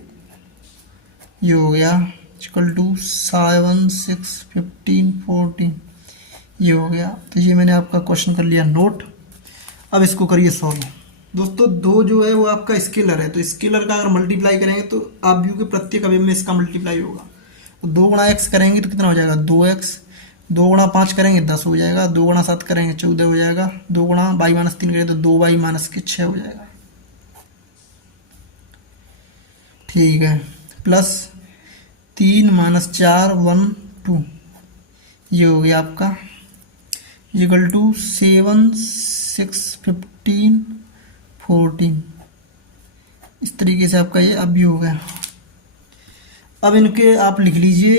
ये हो गया, इक्वल टू 7 6 15 14 ये हो गया। तो ये मैंने आपका क्वेश्चन कर लिया नोट। अब इसको करिए सॉल्व। दोस्तों 2 जो है वो आपका स्केलर है, तो स्केलर का अगर मल्टीप्लाई करेंगे तो आप व्यू के प्रत्येक अवयव में इसका मल्टीप्लाई होगा। तो 2 गुणा x करेंगे तो कितना हो जाएगा 2x, 2 गुणा 5 करेंगे 10 हो जाएगा, 2 गुणा 7 करेंगे 14 हो जाएगा, 2 गुणा y-3 करेंगे तो 2y - 6 हो जाएगा। ठीक है, प्लस 3 - 4 1 2 ये हो गया आपका, इक्वल टू 7 6 15 14 इस तरीके से आपका ये अब भी हो गया। अब इनके आप लिख लीजिए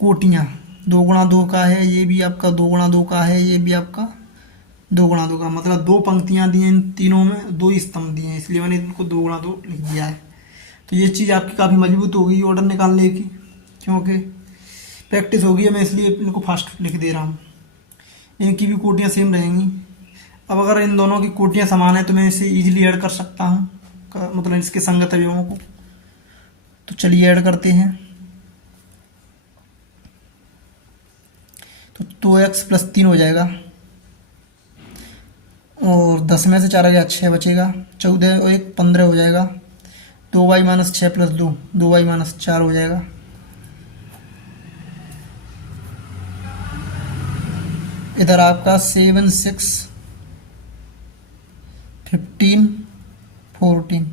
कोटियाँ। 2 गुणा 2 का है, ये भी आपका 2 गुणा 2 का है, ये भी आपका 2 गुणा 2 का, मतलब 2 पंक्तियाँ दी हैं इन तीनों में, 2 स्तंभ दिए हैं, इसलिए मैंने इनको 2 गुणा 2 लिख दिया है। तो ये चीज़ आपकी काफ़ी मजबूत होगी ऑर्डर निकालने की, क्योंकि प्रैक्टिस होगी है, मैं इसलिए इनको फास्ट लिख दे रहा हूँ। इनकी भी कोटियाँ सेम रहेंगी। अब अगर इन दोनों की कोटियाँ समान है तो मैं इसे ईजिली ऐड कर सकता हूँ, मतलब इसके संगत अवयवों को। तो चलिए ऐड करते हैं। तो 2x + 3 हो जाएगा, और 10 में से 4 आ गया 6 बचेगा, 14 और 1 15 हो जाएगा, 2y - 6 + 2 2y - 4 हो जाएगा। इधर आपका 7 6 15 14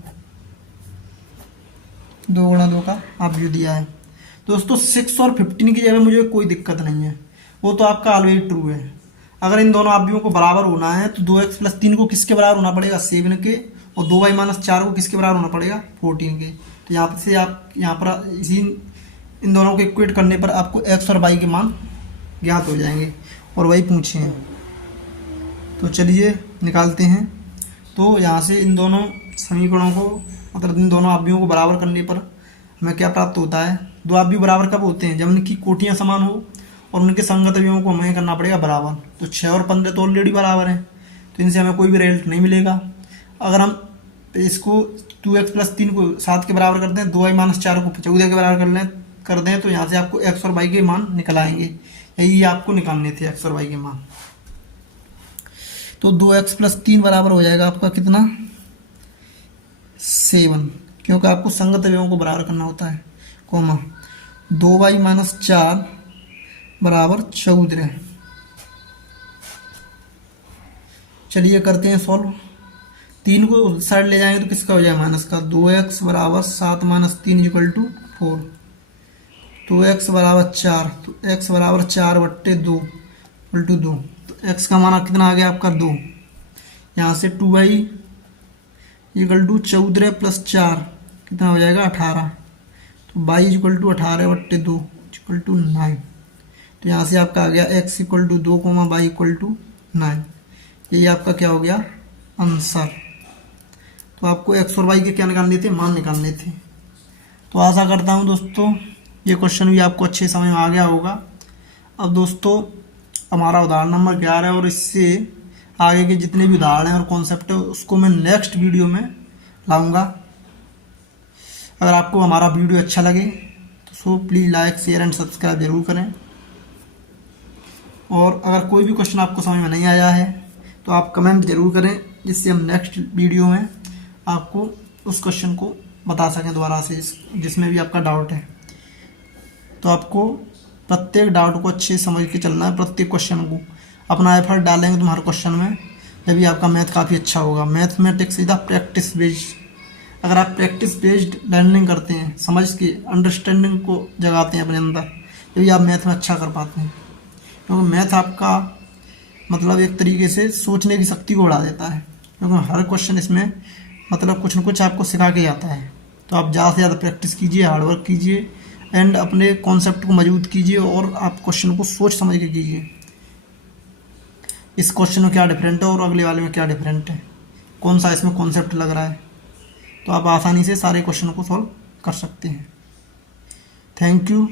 2 गुणा 2 का आप जो दिया है दोस्तों। 6 और 15 की जगह मुझे कोई दिक्कत नहीं है, वो तो आपका ऑलवेज ट्रू है। अगर इन दोनों आव्यूहों को बराबर होना है तो 2x + 3 को किसके बराबर होना पड़ेगा 7 के, और 2y - 4 को किसके बराबर होना पड़ेगा 14 के। तो यहाँ से आप यहाँ पर इसी इन दोनों को इक्वेट करने पर आपको x और y के मान ज्ञात हो जाएंगे, और वही पूछे हैं। तो चलिए निकालते हैं। तो यहाँ से इन दोनों समीकरणों को, मतलब इन दोनों आव्यूहों को बराबर करने पर हमें क्या प्राप्त होता है। 2 आव्यूह बराबर कब होते हैं, जब उनकी कोटियाँ समान हो और उनके संगत अवयवों को हमें करना पड़ेगा बराबर। तो 6 और 15 तो ऑलरेडी बराबर हैं, तो इनसे हमें कोई भी रिजल्ट नहीं मिलेगा। अगर हम इसको 2x + 3 को 7 के बराबर करते हैं, 2y - 4 को 14 के बराबर कर दें तो यहाँ से आपको x और y के मान निकल आएंगे। यही आपको निकालने थे x और y के मान। तो 2x + 3 बराबर हो जाएगा आपका कितना 7, क्योंकि आपको संगत अवयवों को बराबर करना होता है, कोमा 2y - 4 बराबर 14। चलिए करते हैं सॉल्व। 3 को साइड ले जाएंगे तो किसका हो जाएगा माइनस का। 2x बराबर 7 - 3 = 4, 2x बराबर 4, तो x बराबर 4/2 = 2। तो x का मान कितना आ गया आपका 2। यहाँ से 2y = 14 + 4 कितना हो जाएगा 18। तो y = 18/2 = 9। तो यहाँ से आपका आ गया x = 2, y = 9। यही आपका क्या हो गया आंसर। तो आपको x और y के क्या निकालने थे, मान निकालने थे। तो आशा करता हूँ दोस्तों ये क्वेश्चन भी आपको अच्छे समझ में आ गया होगा। अब दोस्तों हमारा उदाहरण नंबर 11 और इससे आगे के जितने भी उदाहरण हैं और कॉन्सेप्ट है उसको मैं नेक्स्ट वीडियो में लाऊंगा। अगर आपको हमारा वीडियो अच्छा लगे तो so please like share and subscribe जरूर करें। और अगर कोई भी क्वेश्चन आपको समझ में नहीं आया है तो आप कमेंट जरूर करें, जिससे हम नेक्स्ट वीडियो में आपको उस क्वेश्चन को बता सकें दोबारा से, जिसमें भी आपका डाउट है। तो आपको प्रत्येक डाउट को अच्छे समझ के चलना है, प्रत्येक क्वेश्चन को अपना एफर्ट डालेंगे तुम्हारे क्वेश्चन में, तभी आपका मैथ काफ़ी अच्छा होगा। Mathematics is the practice based. अगर आप प्रैक्टिस बेस्ड लर्निंग करते हैं, समझ के अंडरस्टैंडिंग को जगाते हैं अपने अंदर, तभी आप मैथ में अच्छा कर पाते हैं। क्योंकि मैथ आपका मतलब एक तरीके से सोचने की शक्ति को बढ़ा देता है, क्योंकि हर क्वेश्चन इसमें मतलब कुछ न कुछ आपको सिखा के आता है। तो आप ज़्यादा से ज़्यादा प्रैक्टिस कीजिए, हार्डवर्क कीजिए एंड अपने कॉन्सेप्ट को मजबूत कीजिए, और आप क्वेश्चन को सोच समझ के कीजिए। इस क्वेश्चन में क्या डिफरेंट है और अगले वाले में क्या डिफरेंट है, कौन सा इसमें कॉन्सेप्ट लग रहा है, तो आप आसानी से सारे क्वेश्चनों को सॉल्व कर सकते हैं। Thank you.